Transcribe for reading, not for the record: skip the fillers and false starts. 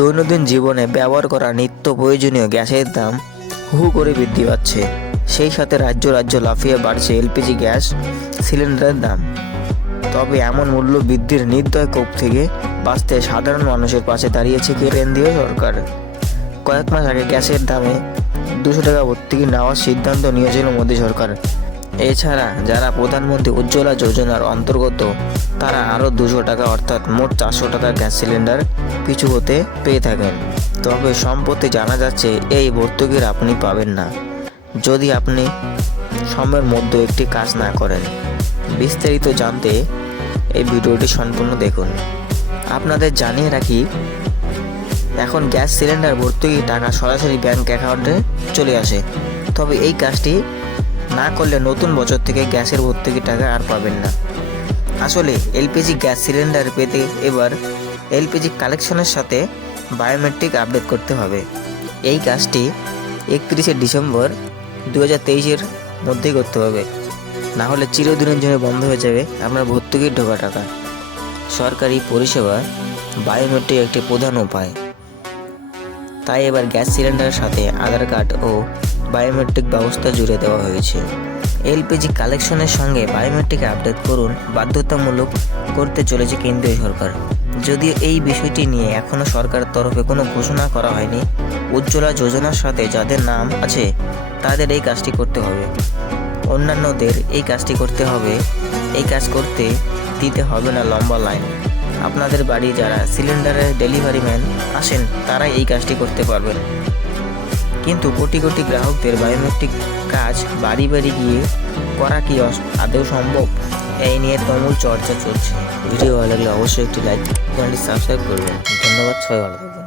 দৈনন্দিন জীবনে ব্যবহার করা নিত্য প্রয়োজনীয় গ্যাসের দাম হু করে বৃদ্ধি পাচ্ছে। সেই সাথে রাজ্য রাজ্য লাফিয়ে বাড়ছে এলপিজি গ্যাস সিলিন্ডারের দাম। তবে এমন মূল্য বৃদ্ধির নির্দয় কোপ থেকে বাঁচতে সাধারণ মানুষের পাশে দাঁড়িয়েছে কেন্দ্রীয় সরকার। কয়েক মাস আগে গ্যাসের দামে 200 টাকা ভর্তুকি নেওয়ার সিদ্ধান্ত নিয়েছিল মোদী সরকার। এছাড়া যারা প্রধানমন্ত্রী উজ্জ্বলা যোজনার অন্তর্গত তারা আরও 200 টাকা অর্থাৎ মোট 400 টাকা গ্যাস সিলিন্ডার পিছু হতে পেয়ে থাকেন। তবে সম্প্রতি জানা যাচ্ছে এই ভর্তুকির আপনি পাবেন না যদি আপনি সময়ের মধ্যে একটি কাজ না করেন। বিস্তারিত জানতে এই ভিডিওটি সম্পূর্ণ দেখুন। আপনাদের জানিয়ে রাখি, এখন গ্যাস সিলিন্ডার ভর্তুকি টাকা সরাসরি ব্যাংক অ্যাকাউন্টে চলে আসে। তবে এই কাজটি না করলে নতুন বছর থেকে গ্যাসের ভর্তুকি টাকা আর পাবেন না। আসলে এলপিজি গ্যাস সিলিন্ডার পেতে এবার এলপিজি কালেকশনের সাথে বায়োমেট্রিক আপডেট করতে হবে। এই কাজটি 31শে ডিসেম্বর 2023-এর মধ্যেই করতে হবে, না হলে চিরদিনের জন্য বন্ধ হয়ে যাবে আপনার ভর্তুকির ঢোকা টাকা। সরকারি পরিষেবা বায়োমেট্রিক একটি প্রধান উপায়, তাই এবার গ্যাস সিলিন্ডারের সাথে আধার কার্ড ও বায়োমেট্রিক ব্যবস্থা জুড়ে দেওয়া হয়েছে। এলপিজি কালেকশনের সঙ্গে বায়োমেট্রিক আপডেট করুন বাধ্যতামূলক করতে চলেছে কেন্দ্রীয় সরকার। যদিও এই বিষয়টি নিয়ে এখনও সরকারের তরফে কোনো ঘোষণা করা হয়নি। উজ্জ্বলা যোজনার সাথে যাদের নাম আছে তাদের এই কাজটি করতে হবে, অন্যান্যদের এই কাজটি করতে হবে। এই কাজ করতে দিতে হবে না লম্বা লাইন। আপনাদের বাড়ি যারা সিলিন্ডারের ডেলিভারি ম্যান আসেন তারাই এই কাজটি করতে পারবেন। কিন্তু কোটি কোটি গ্রাহকদের বায়োমেট্রিক কাজ বাড়ি বাড়ি গিয়ে করা কি আদৌ সম্ভব? এই নিয়ে তুমুল চর্চা চলছে। ভিডিও ভালো লাগলে অবশ্যই একটি লাইক, চ্যানেলটি সাবস্ক্রাইব করবেন। ধন্যবাদ, সবাই ভালো থাকবেন।